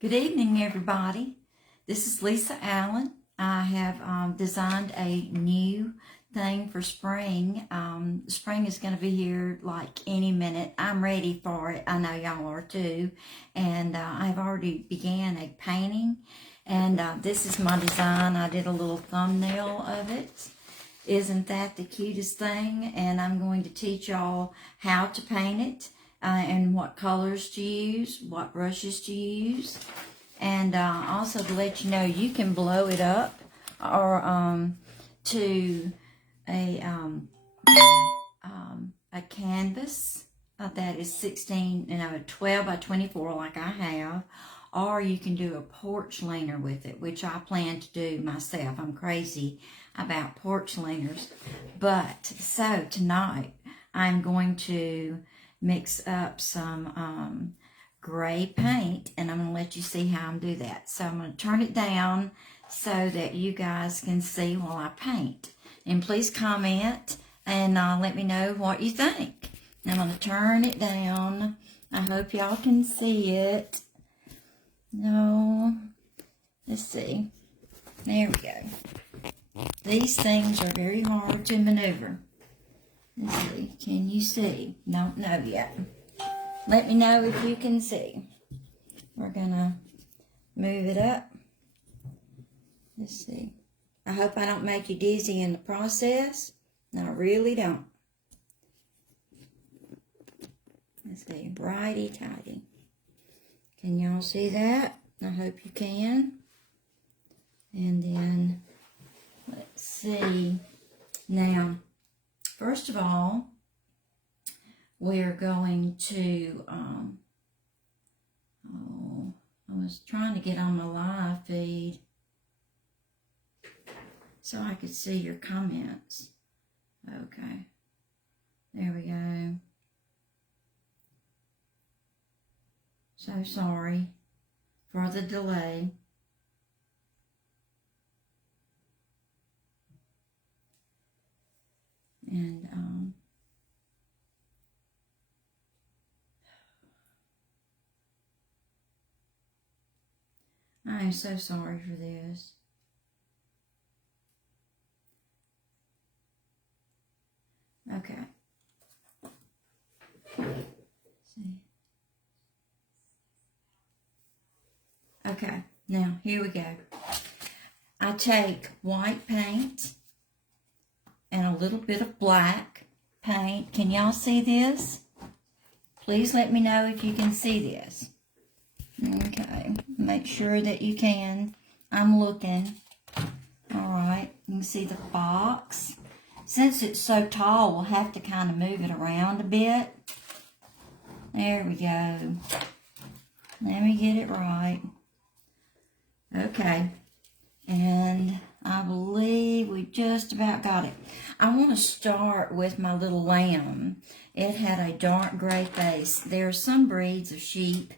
Good evening, everybody. This is Lisa Allen. I have designed a new thing for spring. Spring is going to be here like any minute. I'm ready for it. I know y'all are too. And I've already began a painting. And this is my design. I did a little thumbnail of it. Isn't that the cutest thing? And I'm going to teach y'all how to paint it. And what colors to use, what brushes to use, and also to let you know you can blow it up or to a canvas that is 12 by 24 like I have, or you can do a porch leaner with it, which I plan to do myself. I'm crazy about porch leaners. But so tonight I'm going to mix up some gray paint, and I'm going to let you see how I'm do that. So I'm going to turn it down so that you guys can see while I paint. And please comment and let me know what you think. I'm going to turn it down. I hope y'all can see it. No. Let's see. There we go. These things are very hard to maneuver. Let's see, can you see? Don't know yet. Let me know if you can see. We're gonna move it up. Let's see. I hope I don't make you dizzy in the process. No, I really don't. Let's see, righty-tighty. Can y'all see that? I hope you can. And then, let's see. Now, first of all, we're going to, I was trying to get on the live feed so I could see your comments. Okay, there we go. So sorry for the delay. And I am so sorry for this. Okay. See. Okay, now here we go. I take white paint and a little bit of black paint. Can y'all see this? Please let me know if you can see this. Okay, make sure that you can. I'm looking. All right, you can see the box. Since it's so tall, we'll have to kind of move it around a bit. There we go. Let me get it right. Okay, and I believe we just about got it. I want to start with my little lamb. It had a dark gray face. There are some breeds of sheep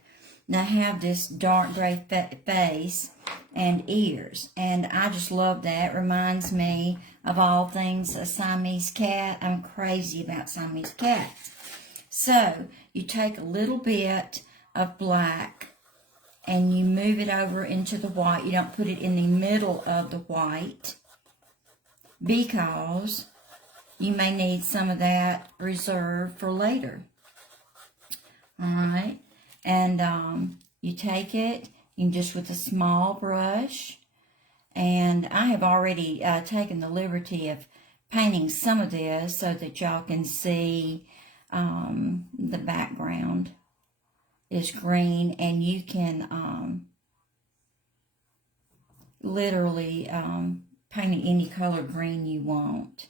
that have this dark gray face and ears, and I just love that. It reminds me of all things a Siamese cat. I'm crazy about Siamese cats. So you take a little bit of black and you move it over into the white. You don't put it in the middle of the white because you may need some of that reserved for later. All right. And you take it, you can just with a small brush, and I have already taken the liberty of painting some of this so that y'all can see the background is green, and you can literally paint it any color green you want.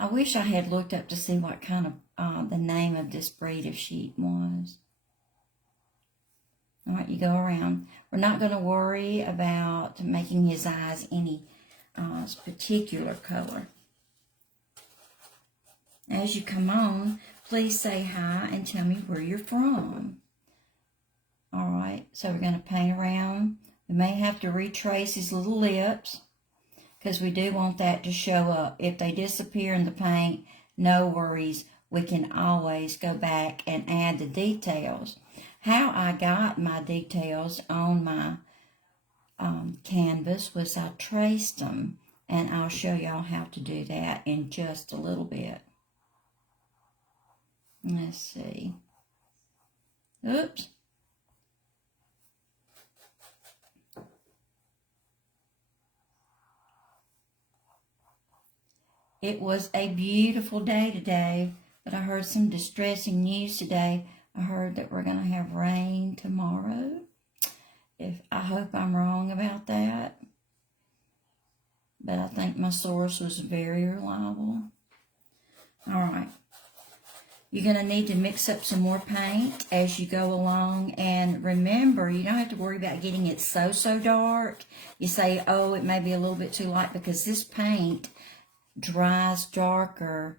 I wish I had looked up to see what kind of the name of this breed of sheep was. All right, you go around. We're not going to worry about making his eyes any particular color. As you come on, please say hi and tell me where you're from. All right, so we're going to paint around. We may have to retrace his little lips because we do want that to show up. If they disappear in the paint, no worries. we can always go back and add the details. How I got my details on my canvas was I traced them, and I'll show y'all how to do that in just a little bit. Let's see. Oops. It was a beautiful day today, but I heard some distressing news today. I heard that we're going to have rain tomorrow. I hope I'm wrong about that, but I think my source was very reliable. All right. You're going to need to mix up some more paint as you go along. And remember, you don't have to worry about getting it so dark. You say, oh, it may be a little bit too light, because this paint dries darker,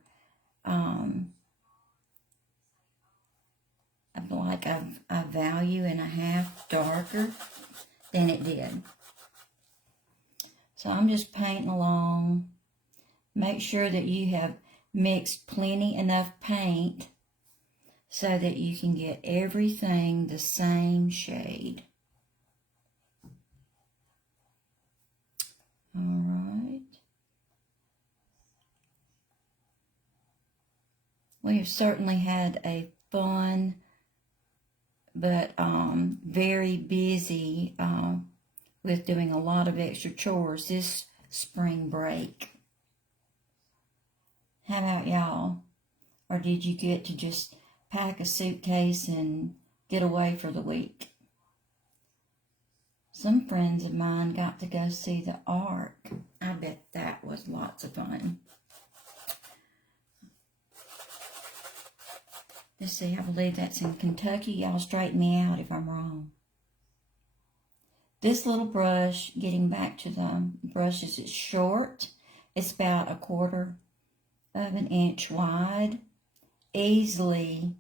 like a value and a half darker than it did. So I'm just painting along. Make sure that you have mixed plenty enough paint so that you can get everything the same shade. All right. We have certainly had a fun but very busy with doing a lot of extra chores this spring break. How about y'all? Or did you get to just pack a suitcase and get away for the week? Some friends of mine got to go see the Ark. I bet that was lots of fun. Let's see, I believe that's in Kentucky. Y'all straighten me out if I'm wrong. This little brush, getting back to the brushes, it's short. It's about 1/4 of an inch wide. Easily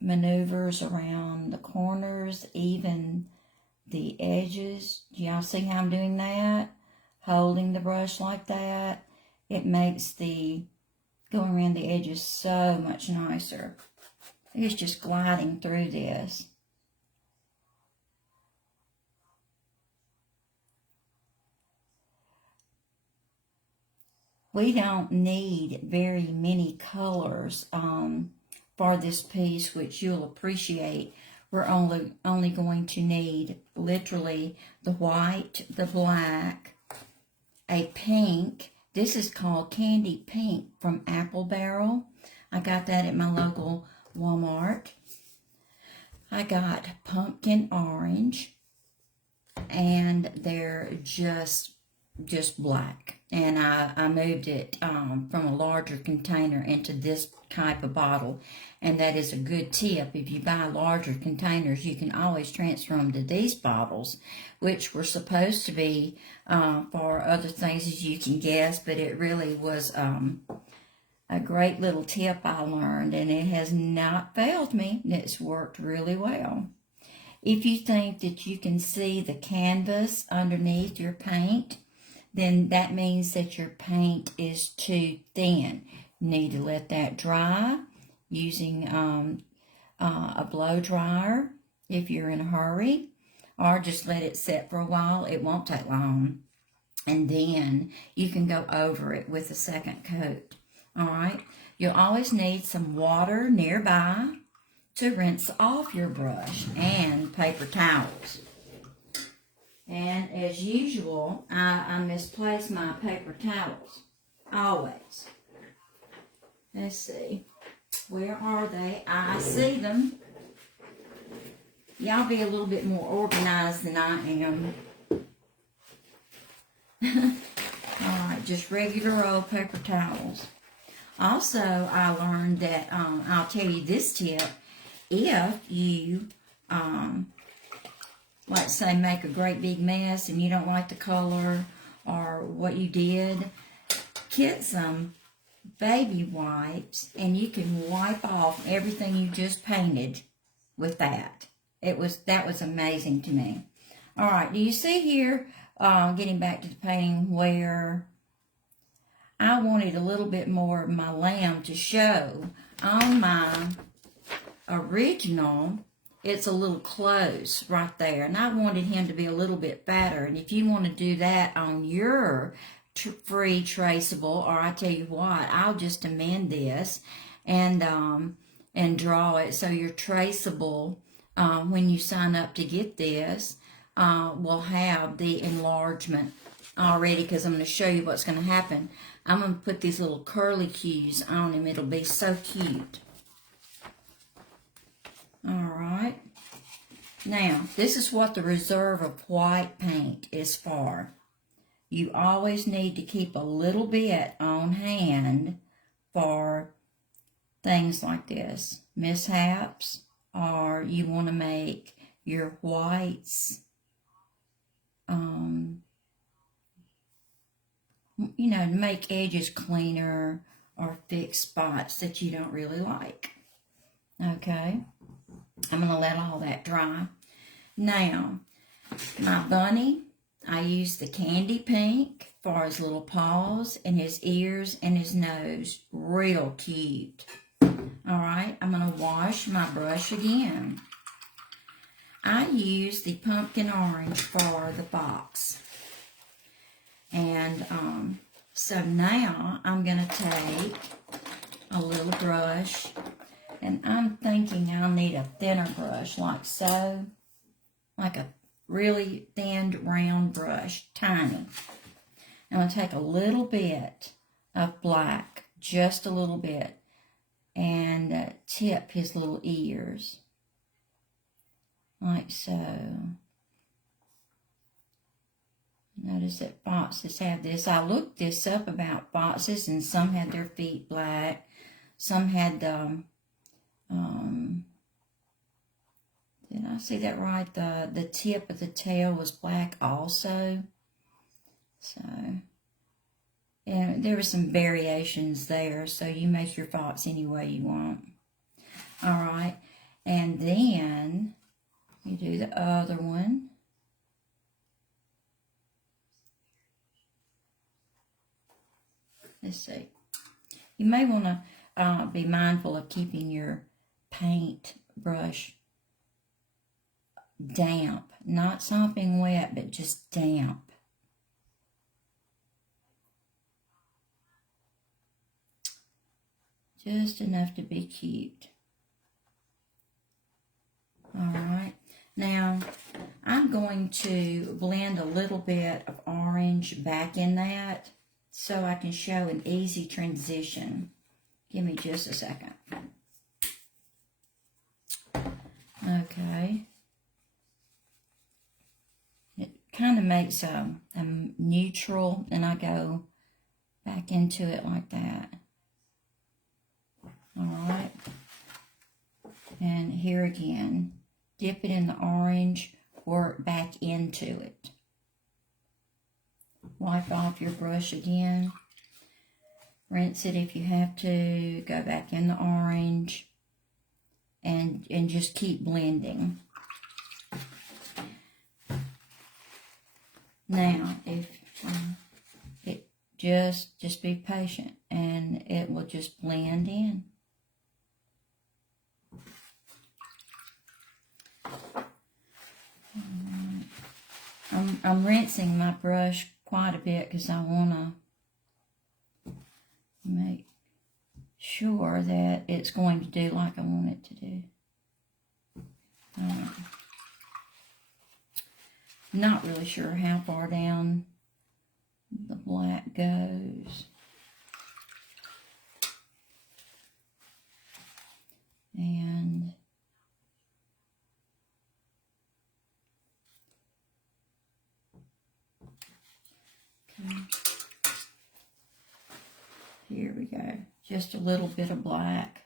maneuvers around the corners, even the edges. Do y'all see how I'm doing that? Holding the brush like that. It makes the going around the edges so much nicer. It's just gliding through this. We don't need very many colors for this piece, which you'll appreciate. We're only going to need literally the white, the black, a pink. This is called Candy Pink from Apple Barrel. I got that at my local Walmart. I got pumpkin orange, and they're just black. And I moved it from a larger container into this type of bottle. And that is a good tip. If you buy larger containers, you can always transfer them to these bottles, which were supposed to be for other things, as you can guess. But it really was a great little tip I learned, and it has not failed me. It's worked really well. If you think that you can see the canvas underneath your paint, then that means that your paint is too thin. You need to let that dry using a blow dryer if you're in a hurry, or just let it set for a while. It won't take long. And then you can go over it with a second coat. All right? You'll always need some water nearby to rinse off your brush, and paper towels. And as usual, I misplace my paper towels. Always. Let's see. Where are they? I see them. Y'all be a little bit more organized than I am. Alright, just regular old paper towels. Also, I learned that, I'll tell you this tip. If you, like say, make a great big mess and you don't like the color or what you did, get some baby wipes and you can wipe off everything you just painted with that. That was amazing to me. All right, do you see here, getting back to the painting, where I wanted a little bit more of my lamb to show. On my original, it's a little close right there, and I wanted him to be a little bit fatter. And if you want to do that on your free traceable, or I tell you what, I'll just amend this and draw it so your traceable, when you sign up to get this, will have the enlargement already, because I'm going to show you what's going to happen. I'm going to put these little curly cues on him. It'll be so cute. Alright. Now, this is what the reserve of white paint is for. You always need to keep a little bit on hand for things like this. Mishaps, or you want to make your whites, you know, make edges cleaner or fix spots that you don't really like. Okay, I'm going to let all that dry. Now, my bunny, I use the candy pink for his little paws and his ears and his nose. Real cute. Alright, I'm going to wash my brush again. I use the pumpkin orange for the box. And so now I'm going to take a little brush, and I'm thinking I'll need a thinner brush, like so, like a really thin round brush, tiny. I'm going to take a little bit of black, just a little bit, and tip his little ears, like so. Notice that foxes have this. I looked this up about foxes, and some had their feet black. Some had the, did I see that right? The tip of the tail was black also. So, and there were some variations there, so you make your fox any way you want. All right, and then you do the other one. Let's see. You may want to be mindful of keeping your paint brush damp. Not something wet, but just damp. Just enough to be cute. Alright. Now, I'm going to blend a little bit of orange back in that, so I can show an easy transition. Give me just a second. Okay. It kind of makes a neutral, and I go back into it like that. Alright. And here again, dip it in the orange, work back into it. Wipe off your brush again. Rinse it if you have to. Go back in the orange. And just keep blending. Now, if it just be patient, and it will just blend in. I'm rinsing my brush quite a bit because I want to make sure that it's going to do like I want it to do. Not really sure how far down the black goes. And okay. Here we go. Just a little bit of black.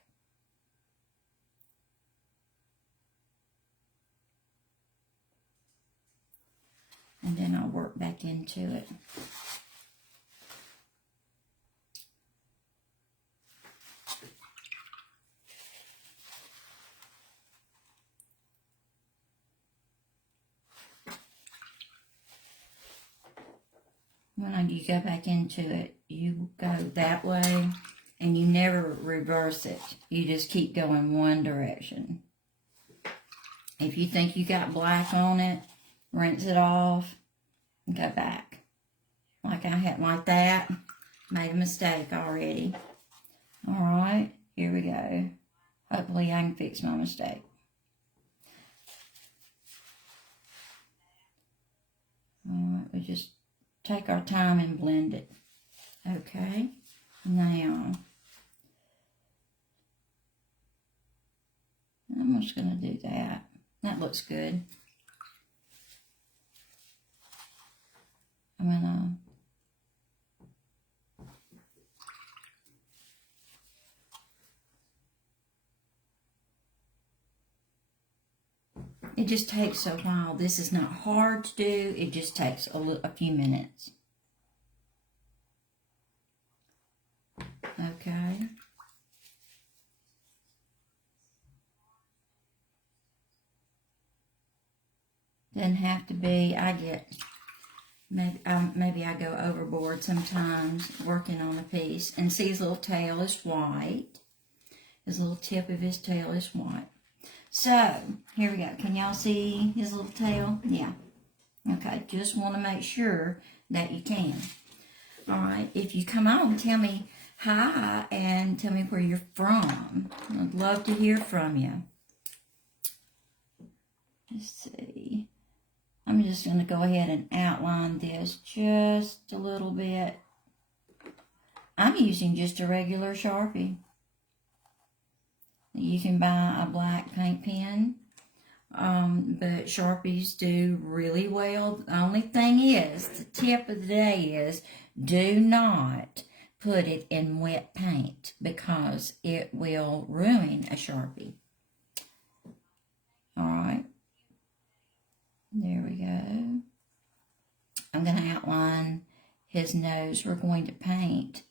And then I'll work back into it. when you go back into it, you go that way and you never reverse it. You just keep going one direction. If you think you got black on it, rinse it off and go back. Like I had, like that. Made a mistake already. Alright, here we go. Hopefully I can fix my mistake. Alright, we just take our time and blend it. Okay, now I'm just going to do that. That looks good. I'm going to it just takes a while. This is not hard to do. It just takes a few minutes. Okay. Doesn't have to be. I get, maybe I go overboard sometimes working on a piece. And see, his little tail is white. His little tip of his tail is white. So, here we go. Can y'all see his little tail? Yeah. Okay, just want to make sure that you can. Alright, if you come on, tell me hi and tell me where you're from. I'd love to hear from you. Let's see. I'm just going to go ahead and outline this just a little bit. I'm using just a regular Sharpie. You can buy a black paint pen, but Sharpies do really well. The only thing is, the tip of the day is, do not put it in wet paint because it will ruin a Sharpie. Alright, there we go. I'm going to outline his nose. We're going to paint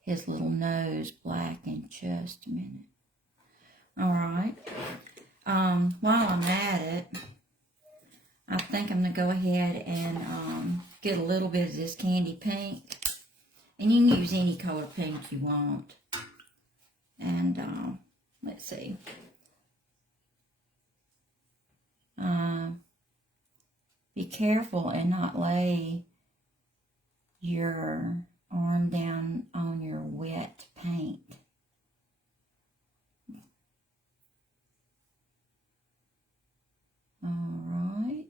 his little nose black in just a minute. Alright, while I'm at it, I think I'm going to go ahead and get a little bit of this candy pink. And you can use any color pink you want. And let's see. Be careful and not lay your arm down on your wet paint. Alright.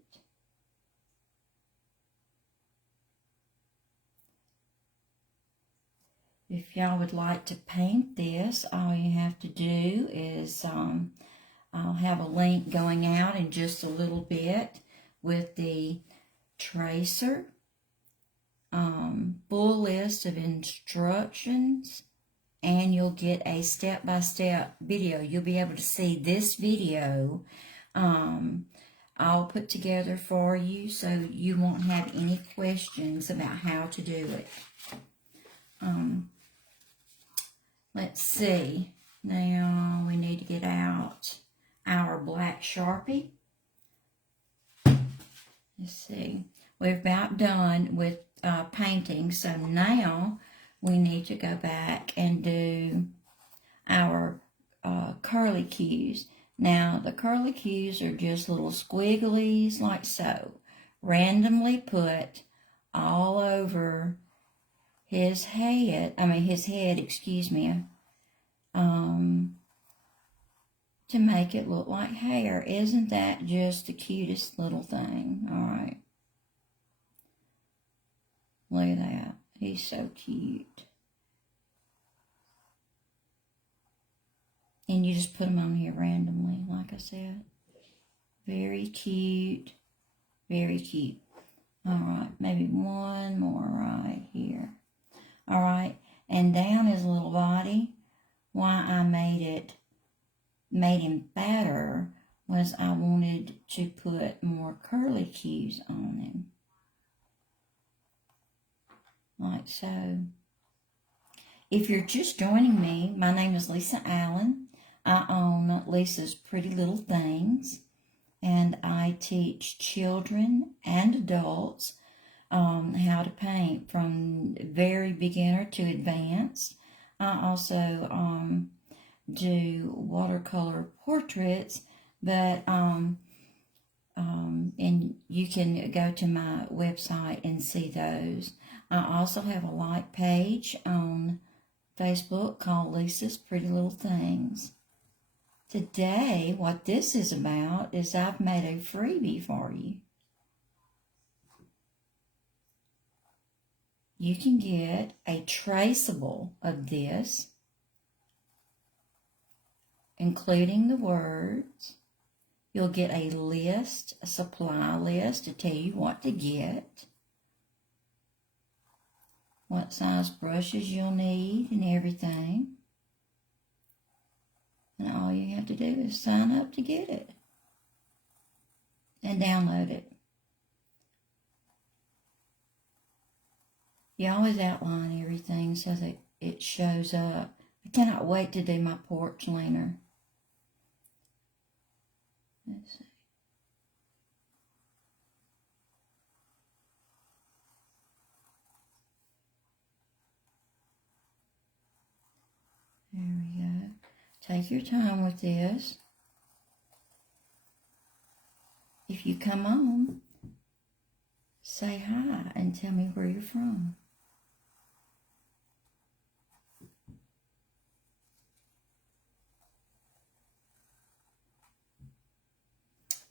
If y'all would like to paint this, all you have to do is, I'll have a link going out in just a little bit with the tracer, full list of instructions, and you'll get a step-by-step video. You'll be able to see this video all put together for you, so you won't have any questions about how to do it. Let's see. Now we need to get out our black Sharpie. Let's see. We're about done with painting, so now we need to go back and do our curly cues. Now, the curly cues are just little squigglies like so, randomly put all over his head, excuse me, to make it look like hair. Isn't that just the cutest little thing? All right. Look at that. He's so cute. And you just put them on here randomly, like I said. Very cute. Very cute. All right. Maybe one more right here. All right. And down his little body, why I made him fatter was I wanted to put more curly cues on him. Like so. If you're just joining me, my name is Lisa Allen. I own Lisa's Pretty Little Things, and I teach children and adults how to paint from very beginner to advanced. I also do watercolor portraits, but and you can go to my website and see those. I also have a like page on Facebook called Lisa's Pretty Little Things. Today, what this is about is I've made a freebie for you. You can get a traceable of this, including the words. You'll get a list, a supply list to tell you what to get, what size brushes you'll need and everything. And all you have to do is sign up to get it and download it. You always outline everything so that it shows up. I cannot wait to do my porch liner. Let's see. There we go. Take your time with this. If you come on, say hi and tell me where you're from.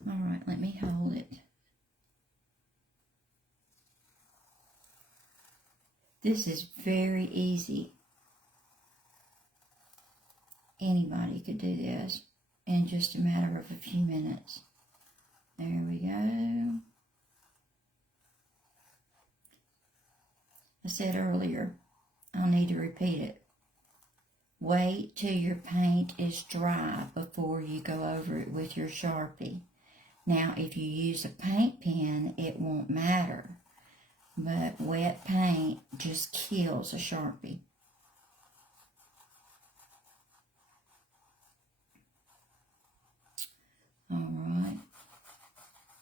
All right, let me hold it. This is very easy. Anybody could do this in just a matter of a few minutes. There we go. I said earlier, I'll need to repeat it. Wait till your paint is dry before you go over it with your Sharpie. Now, if you use a paint pen, it won't matter. But wet paint just kills a Sharpie. All right.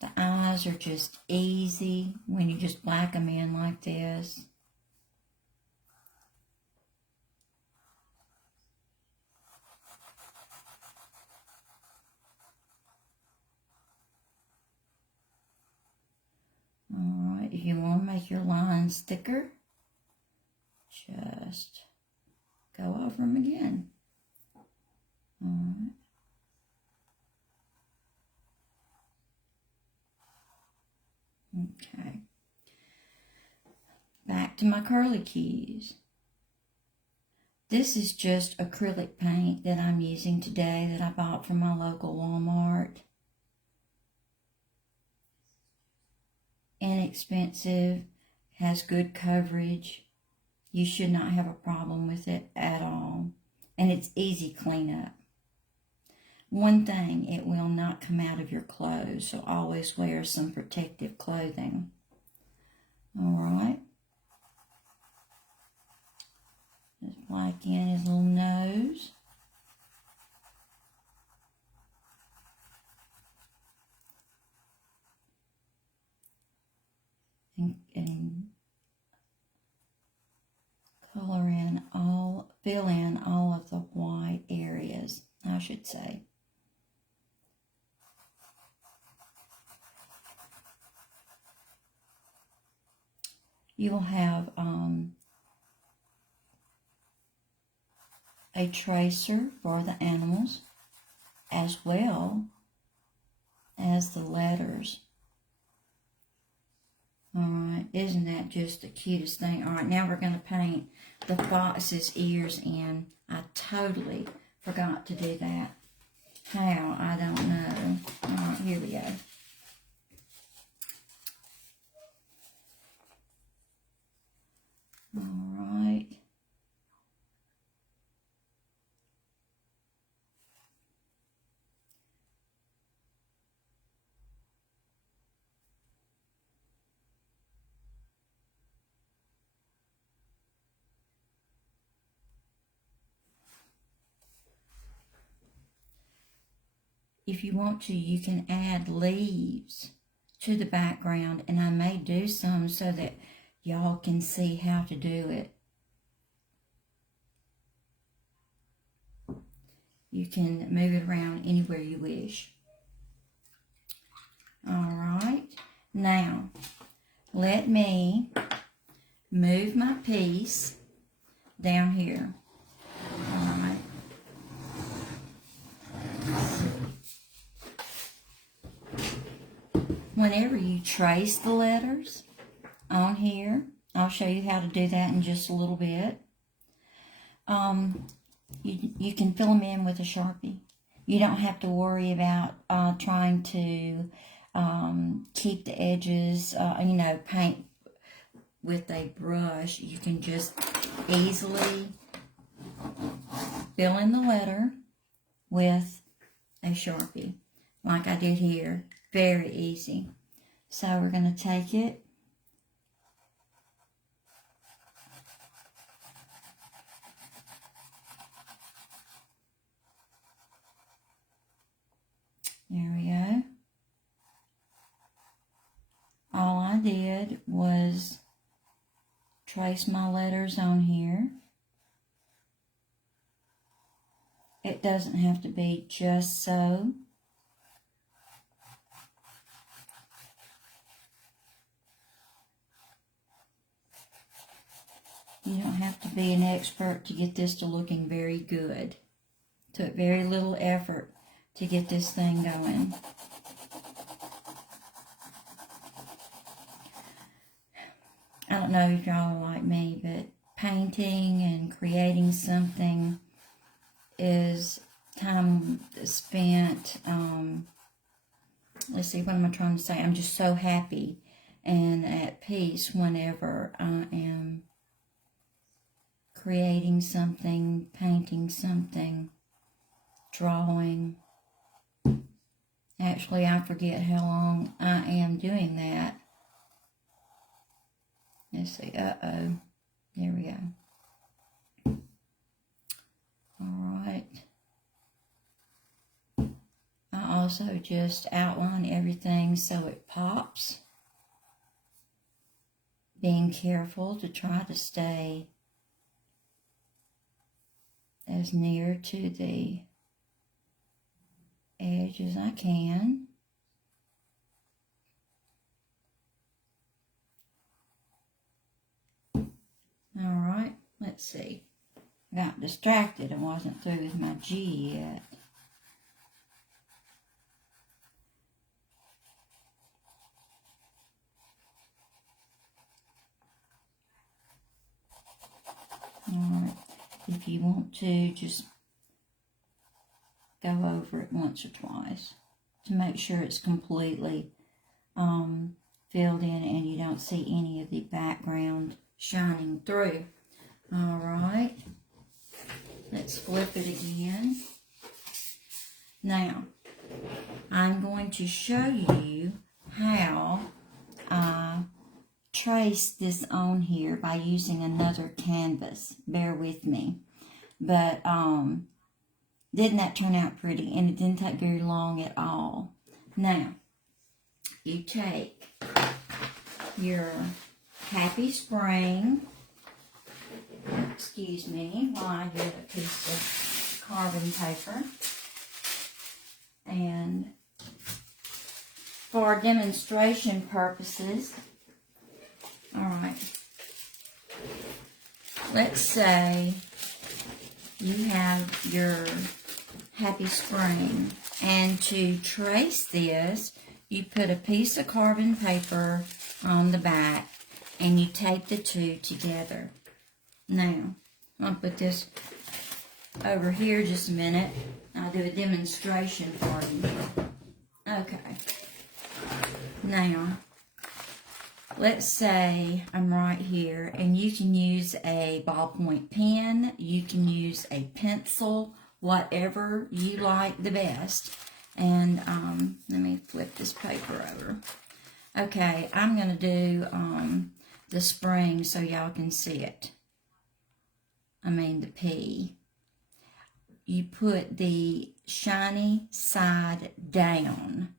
The eyes are just easy when you just black them in like this. All right, if you want to make your lines thicker, just go over them again. All right. Okay. Back to my curly cues. This is just acrylic paint that I'm using today that I bought from my local Walmart. Inexpensive, has good coverage. You should not have a problem with it at all. And it's easy cleanup. One thing, it will not come out of your clothes, so always wear some protective clothing. All right. Just black in his little nose. And color in all, fill in all of the white areas, I should say. You'll have a tracer for the animals as well as the letters. All right, isn't that just the cutest thing? All right, now we're going to paint the fox's ears in. I totally forgot to do that. How? I don't know. All right, here we go. All right. If you want to, you can add leaves to the background, and I may do some so that y'all can see how to do it. You can move it around anywhere you wish. All right, now let me move my piece down here. All right. Whenever you trace the letters on here, I'll show you how to do that in just a little bit. You can fill them in with a Sharpie. You don't have to worry about trying to keep the edges, paint with a brush. You can just easily fill in the letter with a Sharpie, like I did here. Very easy. So we're going to take it. There we go. All I did was trace my letters on here. It doesn't have to be just so. You don't have to be an expert to get this to looking very good. Took very little effort to get this thing going. I don't know if y'all are like me, but painting and creating something is time spent. Let's see, what am I trying to say? I'm just so happy and at peace whenever I am creating something, painting something, drawing. Actually, I forget how long I am doing that. Let's see, there we go. Alright. I also just outline everything so it pops. Being careful to try to stay as near to the edge as I can. Alright, let's see. I got distracted. I wasn't through with my G yet. Alright, if you want to, just go over it once or twice to make sure it's completely filled in and you don't see any of the background shining through. Alright, let's flip it again. Now, I'm going to show you how I trace this on here by using another canvas. Bear with me. But didn't that turn out pretty? And it didn't take very long at all. Now, you take your Happy Spring, excuse me, while I get a piece of carbon paper, and for demonstration purposes, alright, let's say you have your Happy Spring, and to trace this, you put a piece of carbon paper on the back and you tape the two together. Now, I'll put this over here just a minute. I'll do a demonstration for you. Okay. Now, let's say I'm right here, and you can use a ballpoint pen, you can use a pencil, whatever you like the best. And let me flip this paper over. Okay, I'm going to do the spring so y'all can see it. I mean the P. You put the shiny side down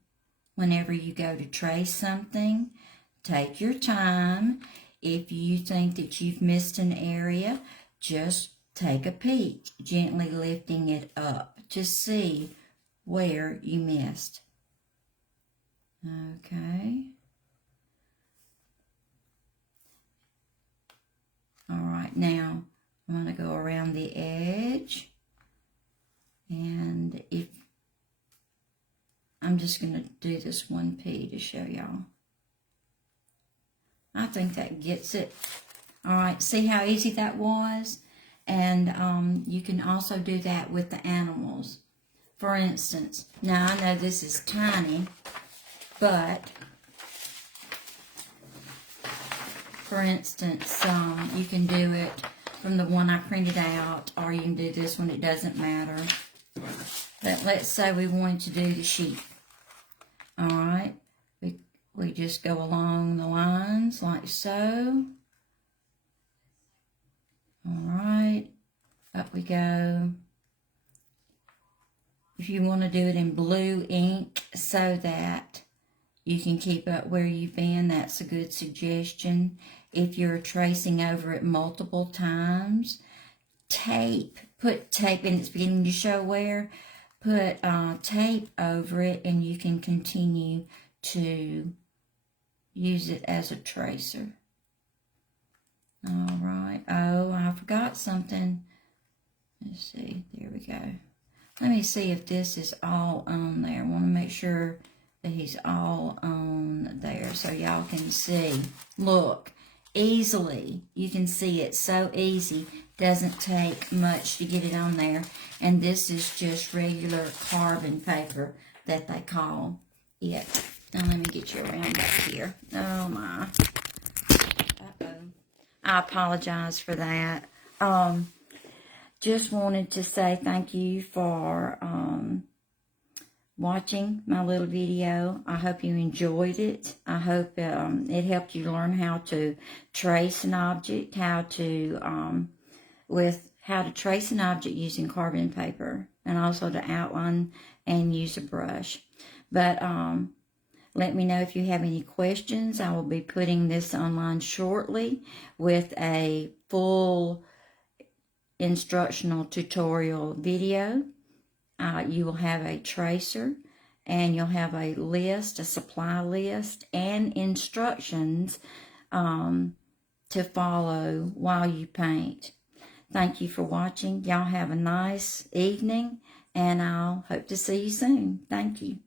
whenever you go to trace something, take your time. If you think that you've missed an area, just take a peek, gently lifting it up to see where you missed. Okay. All right, now I'm going to go around the edge, and if I'm just going to do this 1P to show y'all. I think that gets it. All right, see how easy that was? And you can also do that with the animals. For instance, now I know this is tiny, but for instance, you can do it from the one I printed out, or you can do this one, it doesn't matter. But let's say we wanted to do the sheep. All right, we just go along the lines like so. All right, up we go. If you want to do it in blue ink so that you can keep up where you've been, that's a good suggestion. If you're tracing over it multiple times, put tape, and it's beginning to show where, put tape over it, and you can continue to use it as a tracer. All right. Oh, I forgot something. Let's see. There we go. Let me see if this is all on there. I want to make sure that he's all on there so y'all can see. Look, easily. You can see it's so easy. Doesn't take much to get it on there. And this is just regular carbon paper that they call it. Now let me get you around back here. Oh my. Uh-oh. I apologize for that. Just wanted to say thank you for watching my little video. I hope you enjoyed it. I hope it helped you learn how to trace an object, how to trace an object using carbon paper, and also to outline and use a brush. But let me know if you have any questions. I will be putting this online shortly with a full instructional tutorial video. You will have a tracer, and you'll have a list, a supply list, and instructions to follow while you paint. Thank you for watching. Y'all have a nice evening, and I'll hope to see you soon. Thank you.